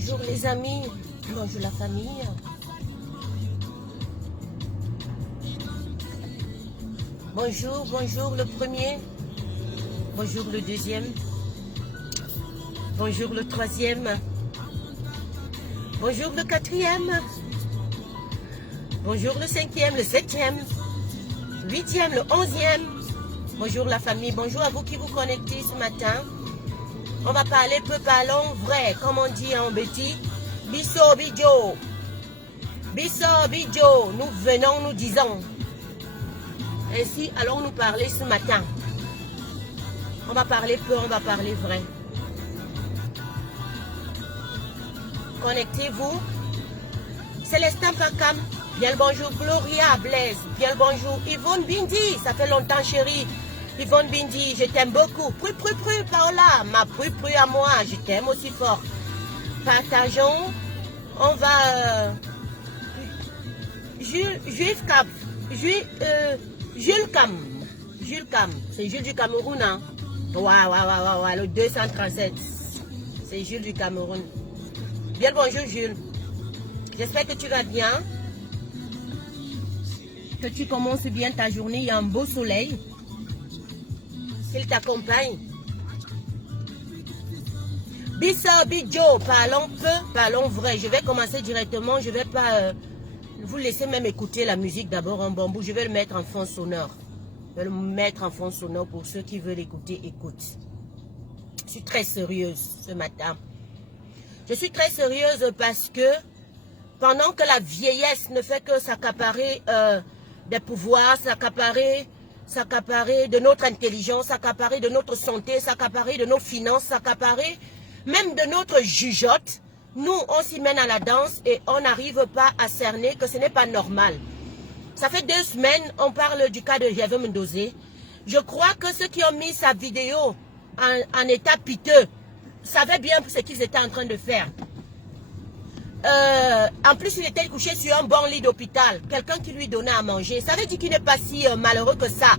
Bonjour les amis, bonjour la famille. Bonjour, bonjour le premier. Bonjour le deuxième. Bonjour le troisième. Bonjour le quatrième. Bonjour le cinquième, le septième, huitième, le onzième. Bonjour la famille, bonjour à vous qui vous connectez ce matin. On va parler peu, parlons vrai, comme on dit en Betty. Bisso Bidjo. Bisso Bidjo, nous venons, nous disons. Ainsi, allons-nous parler ce matin. On va parler peu, on va parler vrai. Connectez-vous. Célestin Pakam, bien le bonjour. Gloria Blaise, bien le bonjour. Yvonne Bindi, ça fait longtemps chérie. Yvonne Bindi, je t'aime beaucoup. Pru, par là, ma pru à moi, je t'aime aussi fort. Partageons. On va... Jules Cam. C'est Jules du Cameroun, hein? Waouh, le 237. C'est Jules du Cameroun. Bien le bonjour Jules. J'espère que tu vas bien. Que tu commences bien ta journée. Il y a un beau soleil. Qu'il t'accompagne. Bisso Bidjo, parlons peu, parlons vrai. Je vais commencer directement. Je ne vais pas vous laisser même écouter la musique d'abord en bambou. Je vais le mettre en fond sonore. Je vais le mettre en fond sonore pour ceux qui veulent écouter, écoute. Je suis très sérieuse ce matin. Je suis très sérieuse parce que pendant que la vieillesse ne fait que s'accaparer des pouvoirs, s'accaparer de notre intelligence, s'accaparer de notre santé, s'accaparer de nos finances, s'accaparer même de notre jugeote, nous, on s'y mène à la danse et on n'arrive pas à cerner que ce n'est pas normal. Ça fait 2 semaines, on parle du cas de Gervais Mendozé. Je crois que ceux qui ont mis sa vidéo en état piteux savaient bien ce qu'ils étaient en train de faire. En plus, il était couché sur un bon lit d'hôpital. Quelqu'un qui lui donnait à manger. Ça veut dire qu'il n'est pas si malheureux que ça.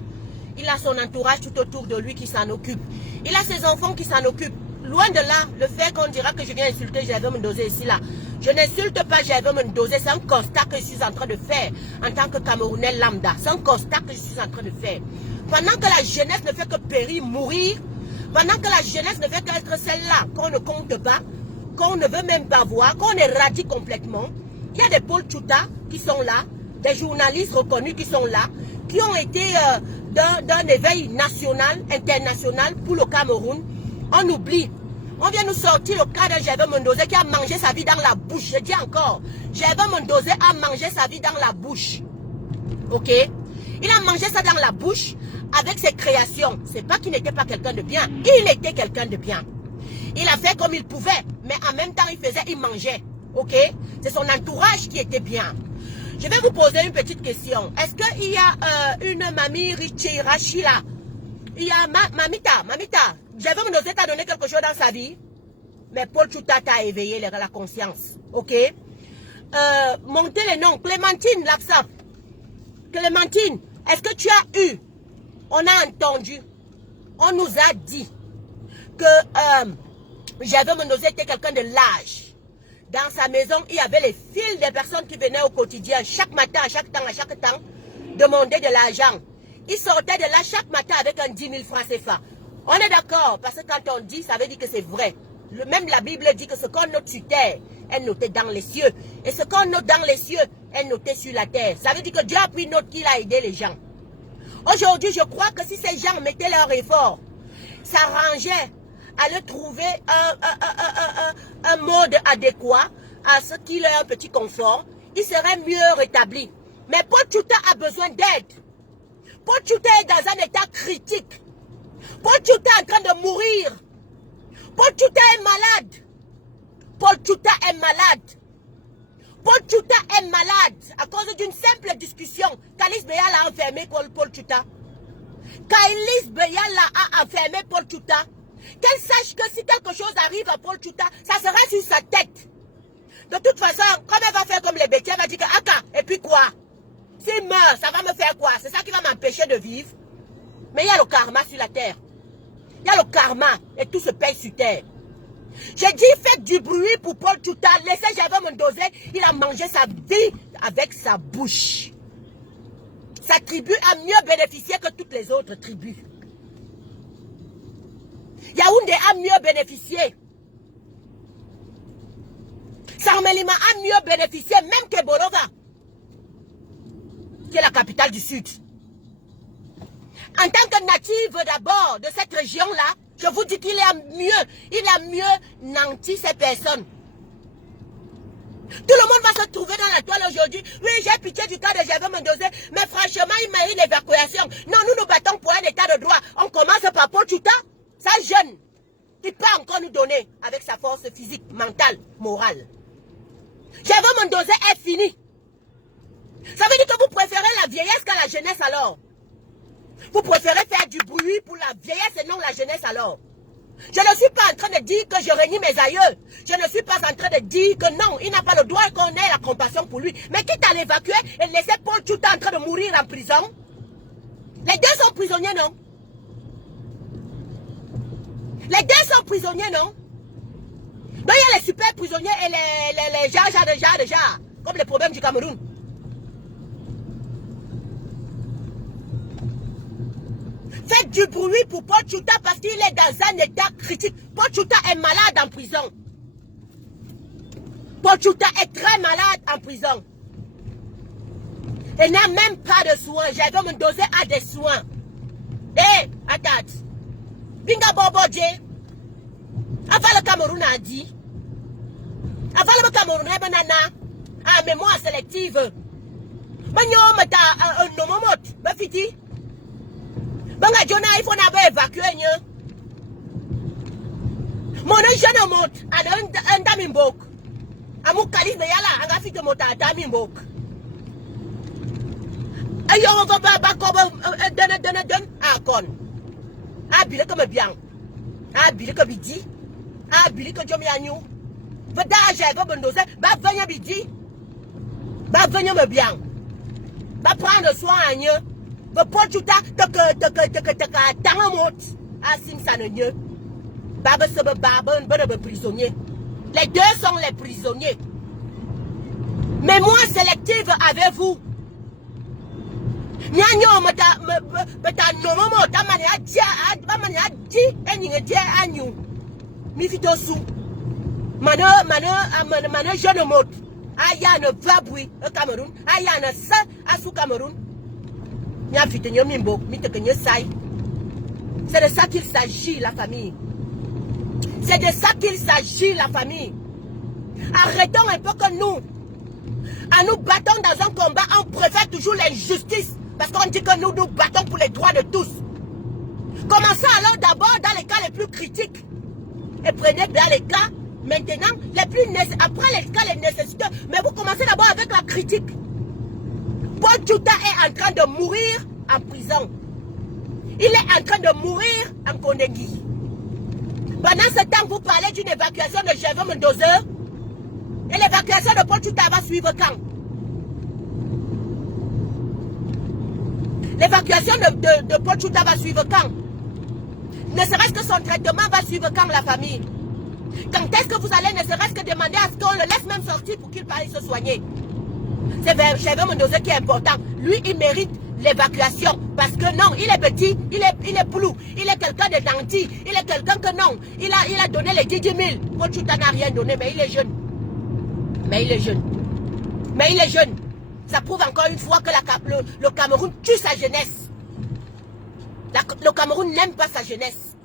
Il a son entourage tout autour de lui qui s'en occupe. Il a ses enfants qui s'en occupent. Loin de là, le fait qu'on dira que je viens insulter Gervais Mendozé ici là. Je n'insulte pas Gervais Mendozé. C'est un constat que je suis en train de faire en tant que Camerounais lambda. C'est un constat que je suis en train de faire. Pendant que la jeunesse ne fait que périr, mourir, pendant que la jeunesse ne fait qu'être celle-là qu'on ne compte pas, qu'on ne veut même pas voir, qu'on éradique complètement. Il y a des Paul Tchouta qui sont là, des journalistes reconnus qui sont là, qui ont été d'un éveil national, international pour le Cameroun. On oublie. On vient nous sortir le cas de Gervais Mendozé qui a mangé sa vie dans la bouche. Je dis encore, Gervais Mendozé a mangé sa vie dans la bouche. Ok? Il a mangé ça dans la bouche avec ses créations. C'est pas qu'il n'était pas quelqu'un de bien. Il était quelqu'un de bien. Il a fait comme il pouvait, mais en même temps, il mangeait. Ok? C'est son entourage qui était bien. Je vais vous poser une petite question. Est-ce qu'il y a une mamie Richie Rachila? Il y a Mamita. Gervais Mendozé t'a donné quelque chose dans sa vie, mais Paul Tchouta t'a éveillé la conscience. Ok? Montez les noms. Clémentine Lapsap. Clémentine, est-ce que tu as eu? On a entendu. On nous a dit que Gervais Mendozé était quelqu'un de lâche. Dans sa maison, il y avait les fils des personnes qui venaient au quotidien, chaque matin, à chaque temps, demander de l'argent. Il sortait de là chaque matin avec un 10 000 francs CFA. On est d'accord, parce que quand on dit, ça veut dire que c'est vrai. Même la Bible dit que ce qu'on note sur terre est noté dans les cieux. Et ce qu'on note dans les cieux est noté sur la terre. Ça veut dire que Dieu a pris note qu'il a aidé les gens. Aujourd'hui, je crois que si ces gens mettaient leur effort, s'arrangeaient à leur trouver un mode adéquat à ce qui leur est un petit confort, ils seraient mieux rétablis. Mais Paul Tchouta a besoin d'aide. Paul Tchouta est dans un état critique. Paul Tchouta est en train de mourir. Paul Tchouta est malade. Paul Tchouta est malade. Paul Tchouta est malade à cause d'une simple discussion. Kalice Beyala a enfermé Paul Tchouta. Kalice Beyala a enfermé Paul Tchouta. Qu'elle sache que si quelque chose arrive à Paul Tchouta, ça sera sur sa tête. De toute façon, comme elle va faire comme les bêtises, elle va dire que Aka, et puis quoi? S'il meurt, ça va me faire quoi? C'est ça qui va m'empêcher de vivre. Mais il y a le karma sur la terre. Il y a le karma et tout se paye sur terre. J'ai dit, faites du bruit pour Paul Tchouta. Laissez Gervais Mendoza, il a mangé sa vie avec sa bouche. Sa tribu a mieux bénéficié que toutes les autres tribus. Yaoundé a mieux bénéficié. Sarmelima a mieux bénéficié, même que Borova, qui est la capitale du Sud. En tant que native d'abord de cette région-là, je vous dis qu'il a mieux nanti ces personnes. Tout le monde va se trouver dans la toile aujourd'hui. Oui, j'ai pitié du cas de Gervais Mendoza, mais franchement, il mérite l'évacuation. Non, nous nous battons pour un état de droit. On commence par Paul Tchouta, ça jeune, qui peut encore nous donner avec sa force physique, mentale, morale. Gervais Mendoza est fini. Ça veut dire que vous préférez la vieillesse qu'à la jeunesse alors. Vous préférez faire du bruit pour la vieillesse et non la jeunesse alors. Je ne suis pas en train de dire que je renie mes aïeux. Je ne suis pas en train de dire que non, il n'a pas le droit qu'on ait la compassion pour lui. Mais quitte à l'évacuer et laisser Paul Tchouta en train de mourir en prison. Les deux sont prisonniers, non? Les deux sont prisonniers, non? Donc il y a les super prisonniers et les gens, comme les problèmes du Cameroun. Faites du bruit pour Paul Tchouta parce qu'il est dans un état critique. Paul Tchouta est malade en prison. Paul Tchouta est très malade en prison. Il n'a même pas de soins. Gervais Mendoza a des soins. Eh, attends. Binga Bobodje. Avant le Cameroun a dit. Avant le Cameroun, banana. Ah, mémoire sélective. Banyo mata un nomomot. Bafiti. Banga Jona, il faut n'avoir évacué. Mon jeune mot, un damimbok. Amou Kalis de Yala, un affiche de mot à damimbok. Ayo, on va bakoba, donne, à con. Ah, billet comme bien. Ah, billet comme bidi. Ah, billet comme Jomiagnou. Vada, Gervais Mendoza, va venir bidi. Va venir me bien. Va prendre soin à eux. Va Paul Tchouta, prisonnier. Les deux sont les prisonniers. Mémoire sélective avez-vous? Nyanyo meta nomomo tamani aji enyingetie anyu. Mifitosu. Mano jeune mot. Aya ne vabui au Cameroun. Aya ne sa asu Cameroun. C'est de ça qu'il s'agit, la famille. C'est de ça qu'il s'agit, la famille. Arrêtons un peu que nous, en nous battons dans un combat, on préfère toujours l'injustice. Parce qu'on dit que nous nous battons pour les droits de tous. Commencez alors d'abord dans les cas les plus critiques. Et prenez dans les cas, maintenant, après les cas les nécessiteux. Mais vous commencez d'abord avec la critique. Paul Tchouta est en train de mourir en prison. Il est en train de mourir en Kondengui. Pendant ce temps, vous parlez d'une évacuation de Gervais Mendoza. Et l'évacuation de Paul Tchouta va suivre quand? L'évacuation de Paul Tchouta va suivre quand? Ne serait-ce que son traitement va suivre quand, la famille? Quand est-ce que vous allez ne serait-ce que demander à ce qu'on le laisse même sortir pour qu'il puisse se soigner? C'est Gervais Mendoza qui est important. Lui, il mérite l'évacuation. Parce que non, il est petit, il est blou, il est quelqu'un de gentil, il est quelqu'un que non. Il a donné les 10 000. Paul Tchouta n'a rien donné, mais il est jeune. Mais il est jeune. Mais il est jeune. Ça prouve encore une fois que le Cameroun tue sa jeunesse. Le Cameroun n'aime pas sa jeunesse.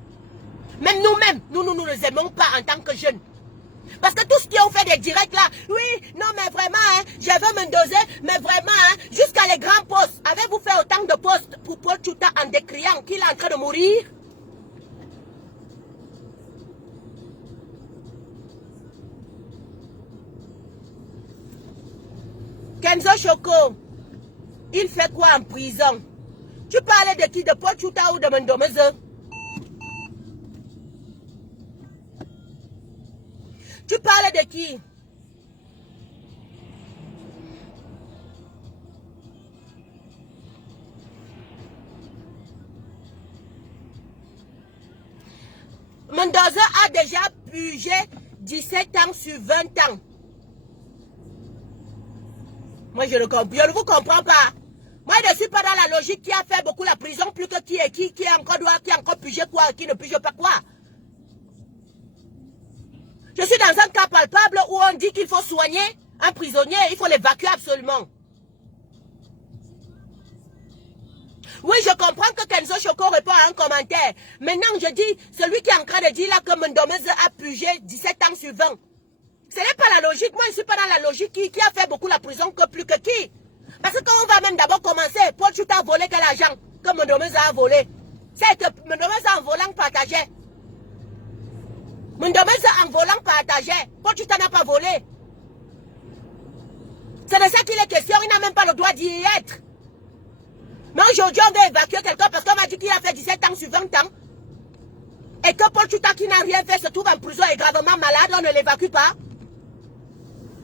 Même nous-mêmes, nous ne les aimons pas en tant que jeunes. Parce que tous qui ont fait des directs là, oui, non mais vraiment, hein, Gervais Mendoza, mais vraiment, hein, jusqu'à les grands postes. Avez-vous fait autant de postes pour Paul Tchouta en décriant qu'il est en train de mourir? Kenzo Choko, il fait quoi en prison? Tu parlais de qui? De Paul Tchouta ou de Mendoza? Tu parles de qui? Mendoza a déjà purgé 17 ans sur 20 ans. Moi, je ne vous comprends pas. Moi, je ne suis pas dans la logique qui a fait beaucoup la prison, plus que qui est encore purgé quoi, qui ne purge pas quoi. Je suis dans un cas palpable où on dit qu'il faut soigner un prisonnier, il faut l'évacuer absolument. Oui, je comprends que Kenzo Choco répond à un commentaire. Maintenant, je dis, celui qui est en train de dire là que Mondomez a purgé 17 ans sur 20. Ce n'est pas la logique. Moi, je ne suis pas dans la logique qui a fait beaucoup la prison que plus que qui. Parce que quand on va même d'abord commencer, Paul Chouta a volé quel argent que Mondomez a volé. C'est que Mondomez en volant partageait. Mondomez en volant partageait. Paul Chouta n'a pas volé. C'est de ça qu'il est question. Il n'a même pas le droit d'y être. Mais aujourd'hui, on veut évacuer quelqu'un parce qu'on m'a dit qu'il a fait 17 ans sur 20 ans. Et que Paul Chouta qui n'a rien fait se trouve en prison et gravement malade, on ne l'évacue pas.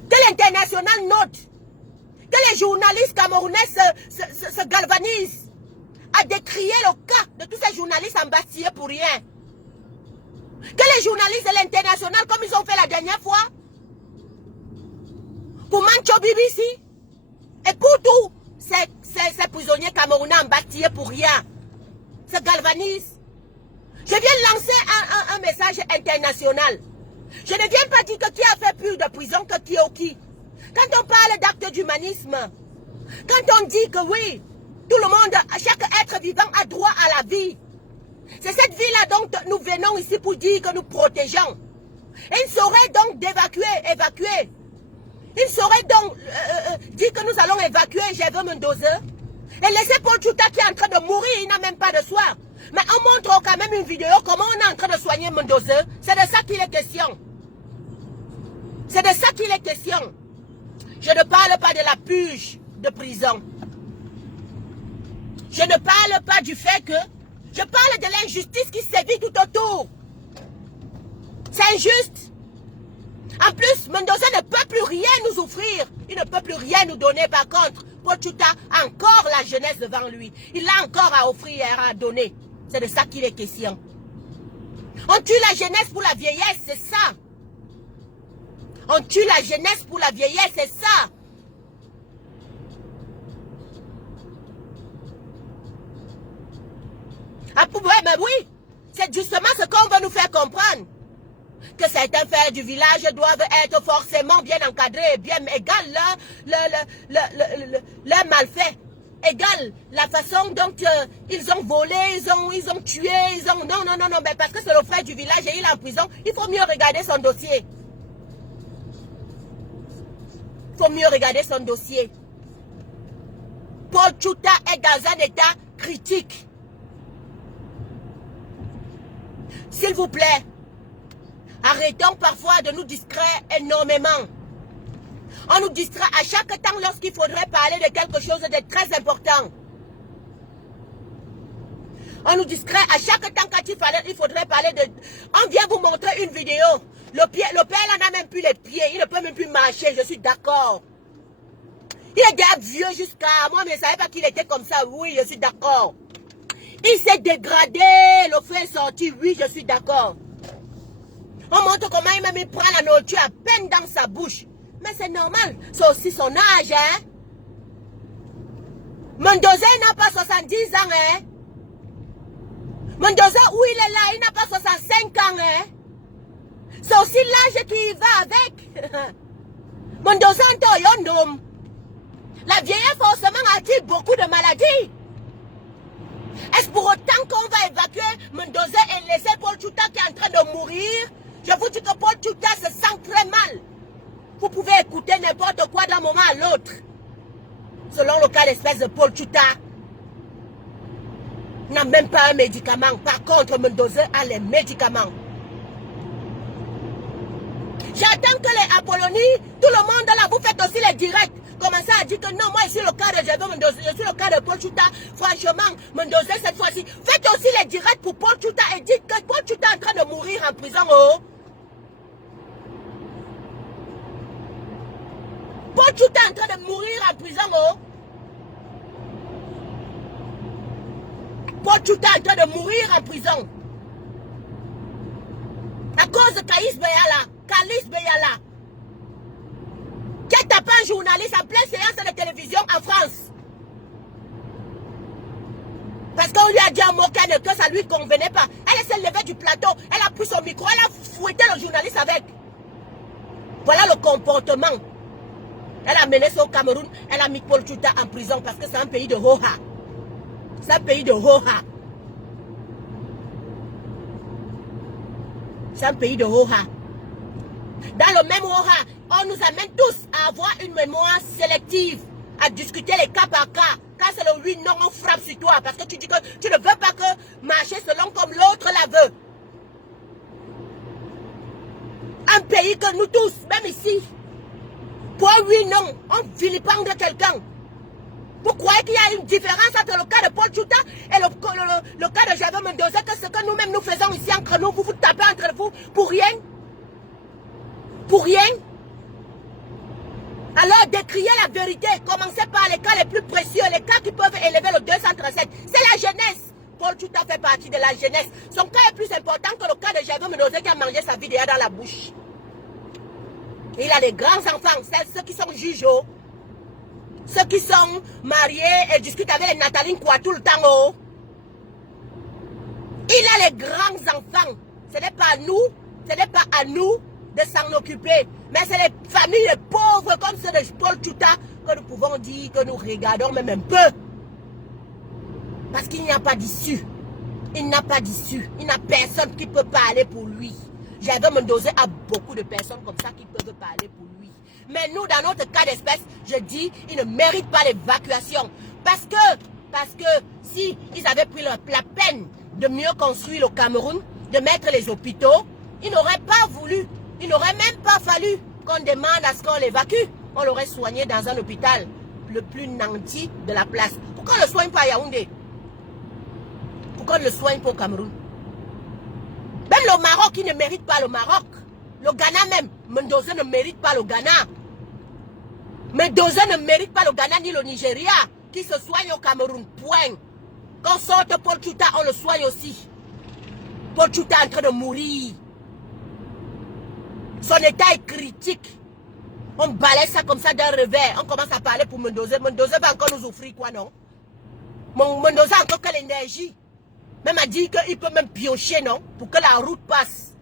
Que l'international note. Que les journalistes camerounais se galvanisent. À décrier le cas de tous ces journalistes embastillés pour rien. Que les journalistes de l'international, comme ils ont fait la dernière fois, pour Mancho BBC, et pour tous ces prisonniers camerounais embastillés pour rien, se galvanisent. Je viens lancer un message international. Je ne viens pas dire que qui a fait plus de prison que qui ou qui. Quand on parle d'actes d'humanisme, quand on dit que oui, tout le monde, chaque être vivant a droit à la vie. C'est cette vie-là dont nous venons ici pour dire que nous protégeons. Il saurait donc évacuer. Il saurait donc dire que nous allons évacuer Gervais Mendoza et laisser Paul Chouta qui est en train de mourir, il n'a même pas de soin. Mais on montre quand même une vidéo comment on est en train de soigner Mendoza. C'est de ça qu'il est question. C'est de ça qu'il est question. Je ne parle pas de la purge de prison. Je ne parle pas du fait que... Je parle de l'injustice qui sévit tout autour. C'est injuste. En plus, Mendoza ne peut plus rien nous offrir. Il ne peut plus rien nous donner. Par contre, Paul Chouta a encore la jeunesse devant lui. Il a encore à offrir et à donner. C'est de ça qu'il est question. On tue la jeunesse pour la vieillesse, c'est ça. On tue la jeunesse pour la vieillesse, c'est ça. Ah, mais oui, c'est justement ce qu'on veut nous faire comprendre. Que certains fers du village doivent être forcément bien encadrés, bien égal leur malfait. Égal la façon dont ils ont volé, ils ont tué, Non, mais parce que c'est le frère du village et il est en prison, il faut mieux regarder son dossier. Il faut mieux regarder son dossier. Paul Chouta est dans un état critique. S'il vous plaît, arrêtons parfois de nous distraire énormément. On nous distrait à chaque temps lorsqu'il faudrait parler de quelque chose de très important. On nous distrait à chaque temps quand il faudrait parler de... On vient vous montrer une vidéo. Le père là n'a même plus les pieds. Il ne peut même plus marcher. Je suis d'accord. Il est déjà vieux jusqu'à... Moi, mais je ne savais pas qu'il était comme ça. Oui, je suis d'accord. Il s'est dégradé. Le frère est sorti. Oui, je suis d'accord. On montre comment il prend la nourriture à peine dans sa bouche. Mais c'est normal. C'est aussi son âge, hein. Mendoza n'a pas 70 ans, hein. Mendoza, où il est là, il n'a pas 65 ans, hein. C'est aussi l'âge qui va avec. Mendoza, est un homme. La vieillesse, forcément, attire beaucoup de maladies. Est-ce pour autant qu'on va évacuer Mendoza et laisser Paul Chouta qui est en train de mourir? Je vous dis que Paul Chouta se sent très mal. Vous pouvez écouter n'importe quoi d'un moment à l'autre. Selon le cas d'espèce de Paul Chouta, n'a même pas un médicament. Par contre, Mendoza a les médicaments. J'attends que les Apollonies, tout le monde là, vous faites aussi les directs. Commencez à dire que non, moi je suis le cas de Gervais Mendoza, je suis le cas de Paul Chouta. Franchement, Mendoza cette fois-ci, faites aussi les directs pour Paul Chouta et dites que Paul Chouta est en train de mourir en prison. Oh. Paul Chouta est en train de mourir en prison. Oh. Paul Chouta est en train de mourir en prison. À cause de Kaïs Beyala, Kalis Beyala, qui a tapé un journaliste en pleine séance de télévision en France. Parce qu'on lui a dit à Mokane que ça lui convenait pas. Elle s'est levée du plateau, elle a pris son micro, elle a fouetté le journaliste avec. Voilà le comportement. Elle a mené ça au Cameroun, elle a mis Paul Tchouta en prison parce que c'est un pays de Hoha. C'est un pays de Hoha. C'est un pays de Hoha. Dans le même Hoha, on nous amène tous à avoir une mémoire sélective, à discuter les cas par cas. Quand c'est le oui, non, on frappe sur toi parce que tu dis que tu ne veux pas que marcher selon comme l'autre la veut. Un pays que nous tous, même ici, pour un oui, non, on vilipende quelqu'un. Vous croyez qu'il y a une différence entre le cas de Paul Tchouta et le cas de Javier Mendoza, que ce que nous-mêmes nous faisons ici entre nous, vous vous tapez entre vous pour rien? Pour rien? Alors, décriez la vérité. Commencez par les cas les plus précieux, les cas qui peuvent élever le 237. C'est la jeunesse. Paul Tchouta fait partie de la jeunesse. Son cas est plus important que le cas de Javier Mendoza qui a mangé sa vie déjà dans la bouche. Il a des grands enfants, ceux qui sont jugeaux, ceux qui sont mariés et discutent avec les Nathalie quoi tout le temps. Oh. Il a les grands enfants. Ce n'est pas à nous, ce n'est pas à nous de s'en occuper. Mais c'est les familles les pauvres comme ceux de Paul Tchouta que nous pouvons dire que nous regardons même un peu. Parce qu'il n'y a pas d'issue. Il n'a pas d'issue. Il n'a personne qui peut parler pour lui. Javier Mendoza a beaucoup de personnes comme ça qui peuvent parler pour lui. Mais nous, dans notre cas d'espèce, je dis, il ne mérite pas l'évacuation. Parce que si ils avaient pris la peine de mieux construire le Cameroun, de mettre les hôpitaux, ils n'auraient pas voulu. Il n'aurait même pas fallu qu'on demande à ce qu'on l'évacue. On l'aurait soigné dans un hôpital le plus nanti de la place. Pourquoi on ne le soigne pas à Yaoundé? Pourquoi on ne le soigne pas au Cameroun? Même le Maroc, il ne mérite pas le Maroc. Le Ghana même, Mendoza ne mérite pas le Ghana. Mendoza ne mérite pas le Ghana ni le Nigeria, qui se soigne au Cameroun. Point. Quand sorte Paul Tchouta, on le soigne aussi. Paul Tchouta est en train de mourir. Son état est critique. On balaye ça comme ça d'un revers. On commence à parler pour Mendoza. Mendoza va encore nous offrir quoi, non? Mendoza a encore quelle énergie? Même a dit qu'il peut même piocher, non? Pour que la route passe.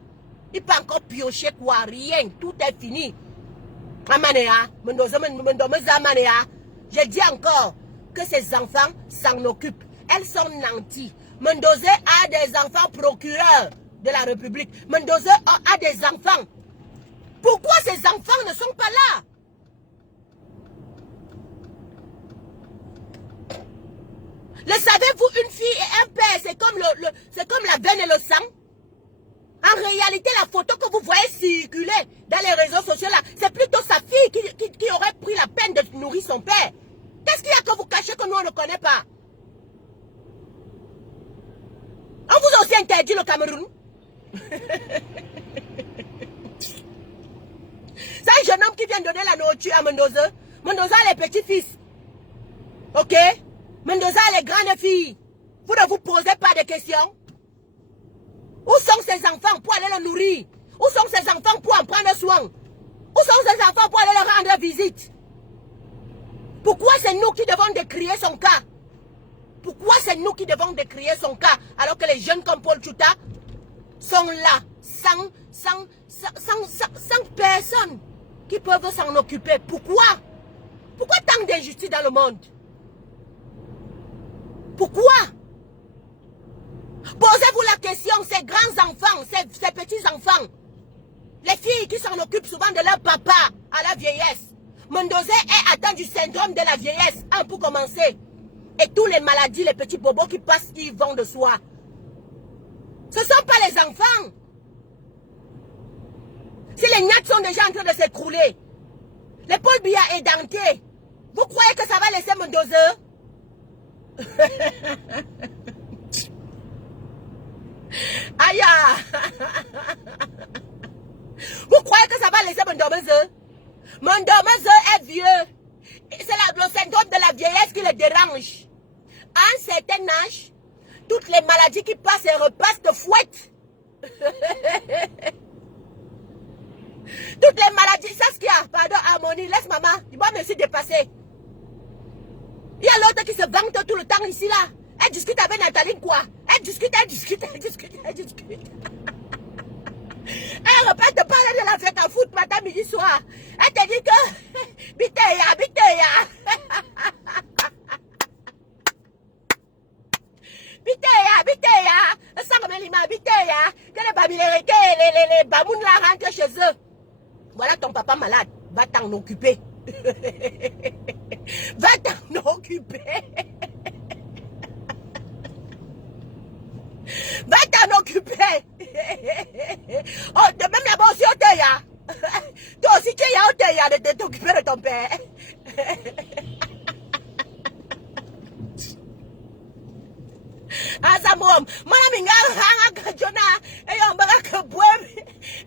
Il peut encore piocher quoi? Rien. Tout est fini. Amanea, Mendoza Manea. Je dis encore que ces enfants s'en occupent. Elles sont nantis. Mendoza a des enfants procureurs de la République. Mendoza a des enfants. Pourquoi ces enfants ne sont pas là? Le savez-vous, une fille et un père, c'est comme la veine et le sang. En réalité, la photo que vous voyez circuler dans les réseaux sociaux là, c'est plutôt sa fille qui aurait pris la peine de nourrir son père. Qu'est-ce qu'il y a que vous cachez que nous on ne connaît pas? On vous a aussi interdit le Cameroun. C'est un jeune homme qui vient donner la nourriture à Mendoza. Mendoza a les petits-fils. Ok? Mendoza a les grandes filles. Vous ne vous posez pas de questions. Où sont ces enfants pour aller les nourrir? Où sont ces enfants pour en prendre soin? Où sont ces enfants pour aller leur rendre visite? Pourquoi c'est nous qui devons décrier son cas? Pourquoi c'est nous qui devons décrier son cas alors que les jeunes comme Paul Tchouta sont là sans personne qui peuvent s'en occuper? Pourquoi? Pourquoi tant d'injustice dans le monde? Pourquoi? Posez-vous la question, ces grands-enfants, ces petits-enfants, les filles qui s'en occupent souvent de leur papa à la vieillesse. Mendoza est atteint du syndrome de la vieillesse, pour commencer. Et tous les maladies, les petits bobos qui passent, ils vont de soi. Ce ne sont pas les enfants. Si les gnattes sont déjà en train de s'écrouler, les Paul Biya est denté, vous croyez que ça va laisser Mendoza? Aïe! Vous croyez que ça va laisser Mendoza? Mendoza est vieux. C'est le syndrome de la vieillesse qui le dérange. À un certain âge, toutes les maladies qui passent et repassent te fouettent. Toutes les maladies, c'est ce qu'il y a. Pardon, Harmonie, laisse maman. Dis-moi, me suis dépassée. Il y a l'autre qui se vante tout le temps ici, là. Elle discute avec Nathalie, quoi. Elle discute. Elle répète de parler de la fête à foot matin, midi, soir. Elle te dit que... Biteya. Biteya. Sangamelima, Biteya. Que les babilérés, les bamoun là rentrent chez eux. Voilà ton papa malade. Va t'en occuper. Va t'en occuper. Va t'en occuper. Oh, de même là-bas aussi, Oteya. Toi aussi, tu es Oteya de t'occuper de ton père. Azamom, mon ami, hanga jona, et on baga que boue,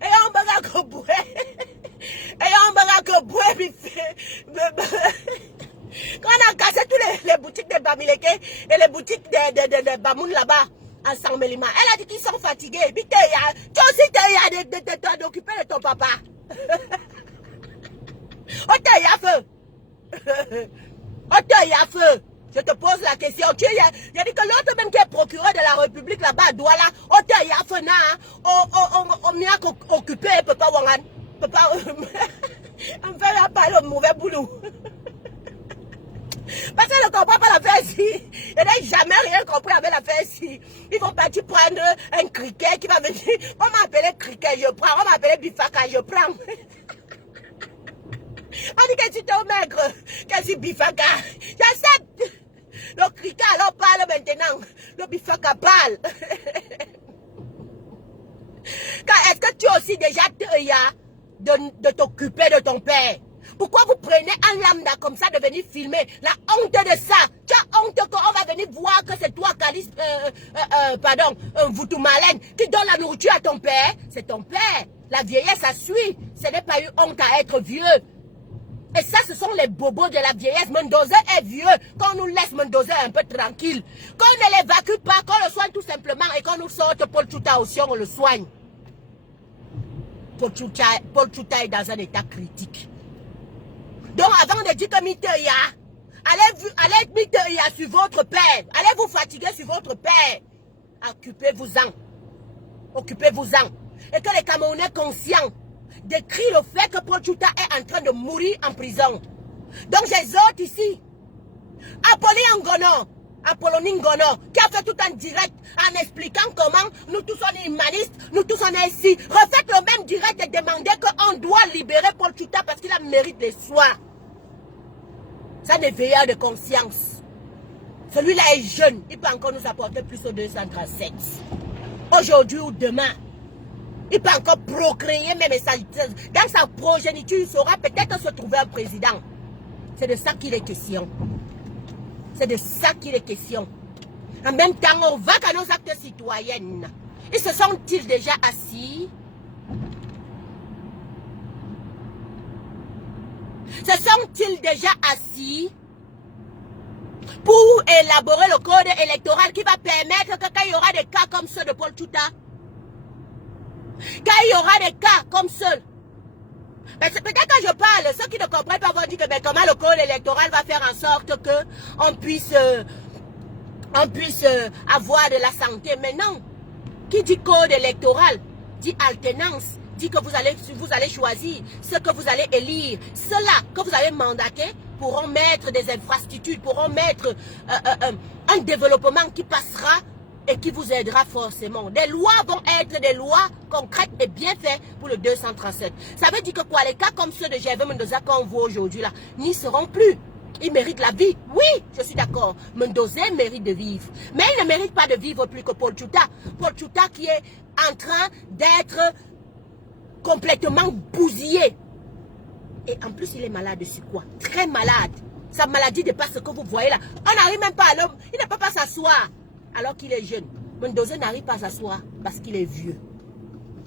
et on baga que boue, et on baga que boue, quand on a cassé tous les boutiques de Bamileke et les boutiques de Bamoun là-bas, en Sanmelima, elle a dit qu'ils sont fatigués. Biteya, toi aussi t'es d'occuper de ton papa. Oteya feu. Oteya feu. Je te pose la question. Il y a dit que l'autre même qui est procureur de la République là-bas, Douala, Oteya feu na, on m'y a occupé, papa Wangan. Papa, on fait pas le mauvais boulot. Parce qu'elle ne comprend pas l'affaire ici. Elle n'a jamais rien compris avec l'affaire ici. Ils vont partir prendre un criquet qui va venir. On m'a appelé criquet, je prends. On m'a appelé bifaka, je prends. On dit que tu es maigre, que c'est bifaka. J'accepte. Le criquet alors parle maintenant. Le bifaka parle. Est-ce que tu es aussi déjà de t'occuper de ton père? Pourquoi vous prenez un lambda comme ça de venir filmer? La honte de ça. Tu as honte qu'on va venir voir que c'est toi, Calice, Voutoumalen, qui donne la nourriture à ton père. C'est ton père. La vieillesse, ça suit. Ce n'est pas une honte à être vieux. Et ça, ce sont les bobos de la vieillesse. Mendoza est vieux. Qu'on nous laisse Mendoza un peu tranquille. Qu'on ne l'évacue pas, qu'on le soigne tout simplement et qu'on nous sorte Paul Chouta aussi, on le soigne. Paul Chouta est dans un état critique. Donc avant de dire que Miteya, allez Miteya sur votre père. Allez vous fatiguer sur votre père. Occupez-vous-en. Occupez-vous-en. Et que les Camerounais conscients décrivent le fait que Paul Chouta est en train de mourir en prison. Donc j'exhorte ici Apollonie Ngono, qui a fait tout un direct en expliquant comment nous tous on est humanistes, nous tous on est ici. Refaites le même direct et demandez qu'on doit libérer Paul Chouta parce qu'il a mérite les soins. Ça n'est veilleur de conscience. Celui-là est jeune, il peut encore nous apporter plus au 237. Aujourd'hui ou demain, il peut encore procréer même dans sa progéniture, il saura peut-être se trouver un président. C'est de ça qu'il est question. C'est de ça qu'il est question. En même temps, on va qu'à nos actes citoyennes. Ils se sont-ils déjà assis? Se sont-ils déjà assis pour élaborer le code électoral qui va permettre que quand il y aura des cas comme ceux de Paul Chouta, quand il y aura des cas comme ceux, peut-être quand je parle, ceux qui ne comprennent pas vont dire que mais comment le code électoral va faire en sorte que on puisse avoir de la santé. Mais non, qui dit code électoral dit alternance, dit que vous allez choisir ce que vous allez élire. Ceux-là que vous avez mandaté pourront mettre des infrastructures, pourront mettre un développement qui passera et qui vous aidera forcément. Des lois vont être des lois concrètes et bien faites pour le 237. Ça veut dire que quoi, les cas comme ceux de Gervais Mendoza qu'on voit aujourd'hui là, n'y seront plus. Ils méritent la vie. Oui, je suis d'accord. Mendoza mérite de vivre. Mais il ne mérite pas de vivre plus que Paul Chouta. Paul Chouta qui est en train d'être complètement bousillé. Et en plus, il est malade de quoi? Très malade. Sa maladie dépasse ce que vous voyez là. On n'arrive même pas à l'homme. Il ne peut pas s'asseoir alors qu'il est jeune. Mendoza n'arrive pas à s'asseoir parce qu'il est vieux.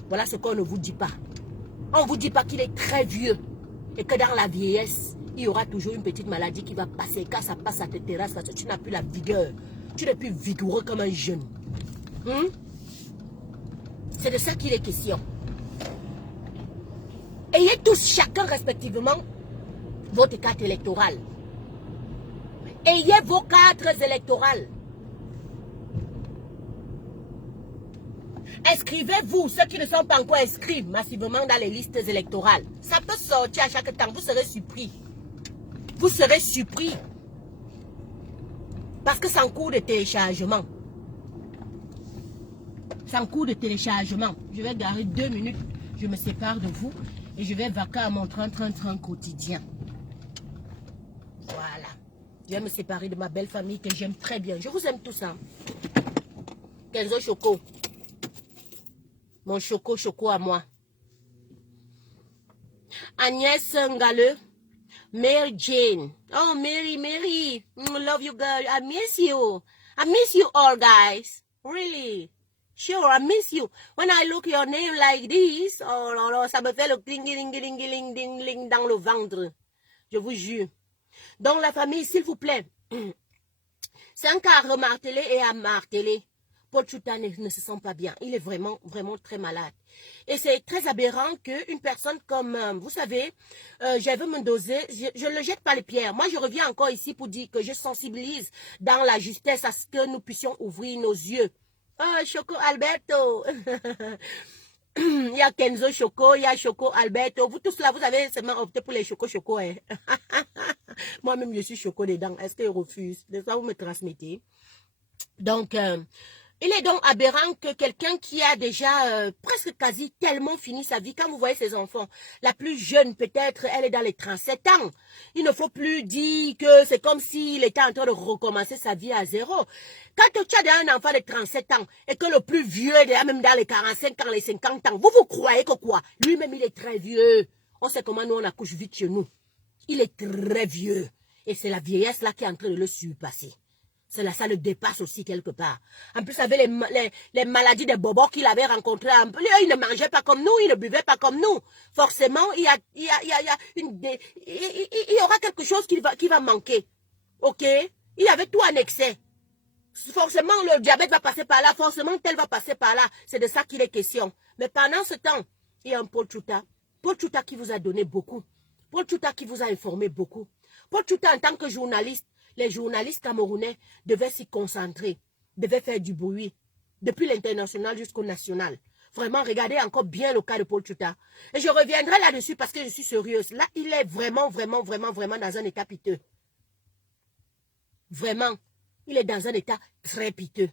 Voilà ce qu'on ne vous dit pas. On ne vous dit pas qu'il est très vieux. Et que dans la vieillesse, il y aura toujours une petite maladie qui va passer. Quand ça passe, ça te terrasse parce que tu n'as plus la vigueur. Tu n'es plus vigoureux comme un jeune. C'est de ça qu'il est question. Ayez tous chacun respectivement votre carte électorale. Ayez vos cartes électorales. Inscrivez-vous, ceux qui ne sont pas encore inscrits massivement dans les listes électorales. Ça peut sortir à chaque temps, vous serez surpris. Vous serez surpris. Parce que c'est en cours de téléchargement. C'est en cours de téléchargement. Je vais garer 2 minutes. Je me sépare de vous. Et je vais vaquer à mon train quotidien. Voilà. Je vais me séparer de ma belle famille que j'aime très bien. Je vous aime tous. Hein. Kenzo Choco. Mon choco à moi. Agnès Ngale. Mary Jane. Oh, Mary. Love you, girl. I miss you. I miss you all, guys. Really. Sure, I miss you. When I look your name like this, oh, ça me fait le cling dans le ventre. Je vous jure. Donc, la famille, s'il vous plaît, c'est un cas à remarteler et à marteler. Paul Tchouta ne se sent pas bien. Il est vraiment très malade. Et c'est très aberrant qu'une personne comme, vous savez, je veux me doser, je ne le jette pas les pierres. Moi, je reviens encore ici pour dire que je sensibilise dans la justesse à ce que nous puissions ouvrir nos yeux. Oh, Choco Alberto. Il y a Kenzo Choco, il y a Choco Alberto. Vous tous là, vous avez seulement opté pour les Choco. Hein. Moi-même, je suis Choco dedans. Est-ce qu'ils refusent? De ça, vous me transmettez. Donc, il est donc aberrant que quelqu'un qui a déjà presque quasi tellement fini sa vie, quand vous voyez ses enfants, la plus jeune peut-être, elle est dans les 37 ans. Il ne faut plus dire que c'est comme s'il était en train de recommencer sa vie à zéro. Quand tu as déjà un enfant de 37 ans et que le plus vieux est déjà même dans les 45 ans, les 50 ans, vous croyez que quoi? Lui-même, il est très vieux. On sait comment nous, on accouche vite chez nous. Il est très vieux. Et c'est la vieillesse là qui est en train de le surpasser. C'est là, ça le dépasse aussi quelque part. En plus, avec les maladies des bobos qu'il avait rencontrées, il ne mangeait pas comme nous, il ne buvait pas comme nous. Forcément, il y aura quelque chose qui va manquer. Ok? Il avait tout en excès. Forcément, le diabète va passer par là, forcément, tel va passer par là. C'est de ça qu'il est question. Mais pendant ce temps, il y a un Paul Tchouta. Paul Tchouta qui vous a donné beaucoup. Paul Tchouta qui vous a informé beaucoup. Paul Tchouta, en tant que journaliste, les journalistes camerounais devaient s'y concentrer, devaient faire du bruit, depuis l'international jusqu'au national. Vraiment, regardez encore bien le cas de Paul Tchouta. Et je reviendrai là-dessus parce que je suis sérieuse. Là, il est vraiment dans un état piteux. Vraiment, il est dans un état très piteux.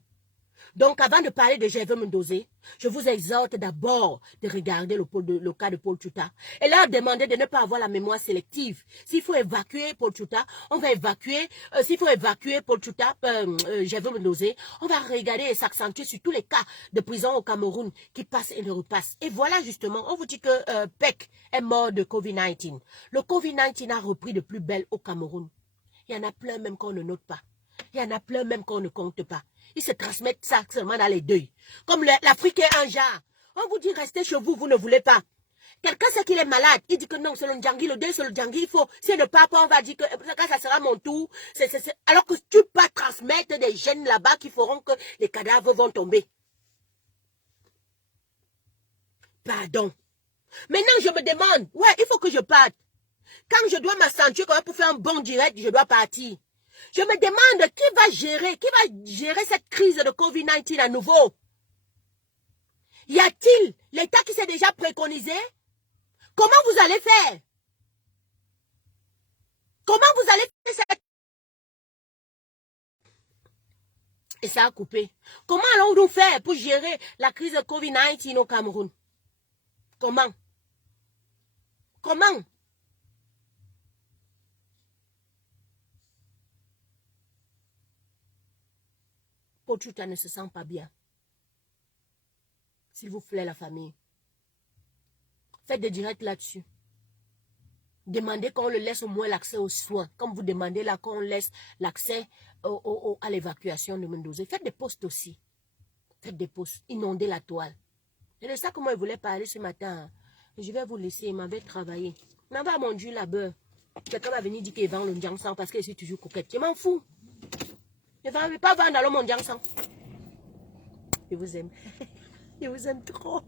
Donc, avant de parler de Je veux me doser, je vous exhorte d'abord de regarder le cas de Paul Tchouta et leur demander de ne pas avoir la mémoire sélective. S'il faut évacuer Paul Tchouta, on va évacuer. S'il faut évacuer Paul Tchouta, Je veux me doser, on va regarder et s'accentuer sur tous les cas de prison au Cameroun qui passent et ne repassent. Et voilà justement, on vous dit que Peck est mort de Covid-19. Le Covid-19 a repris de plus belle au Cameroun. Il y en a plein même qu'on ne note pas. Il y en a plein même qu'on ne compte pas. Ils se transmettent ça seulement dans les deuils. Comme l'Afrique est un genre. On vous dit restez chez vous, vous ne voulez pas. Quelqu'un sait qu'il est malade. Il dit que non, c'est le Ndjangui, le deuil c'est le Ndjangui. Il faut, si ne part pas, on va dire que quand ça sera mon tour. Alors que tu peux transmettre des gènes là-bas qui feront que les cadavres vont tomber. Pardon. Maintenant, je me demande, ouais, il faut que je parte. Quand je dois m'accentuer pour faire un bon direct, je dois partir. Je me demande qui va gérer cette crise de Covid-19 à nouveau. Y a-t-il l'État qui s'est déjà préconisé? Comment vous allez faire? Comment vous allez faire cette... Et ça a coupé. Comment allons-nous faire pour gérer la crise de Covid-19 au Cameroun? Comment? Comment? Paul Tchouta ne se sent pas bien. S'il vous plaît, la famille. Faites des directs là-dessus. Demandez qu'on le laisse au moins l'accès aux soins. Comme vous demandez là qu'on laisse l'accès à l'évacuation de Mendoza. Faites des posts aussi. Faites des posts. Inondez la toile. C'est de ça que moi je voulais parler ce matin. Je vais vous laisser. Il m'avait travaillé. Il m'avait mon Dieu là-bas. Quelqu'un va venir dire qu'il vend le Ndjang parce que je suis toujours coquette. Je m'en fous. Je ne vais pas vendre mon Ndjang. Je vous aime. Je vous aime trop.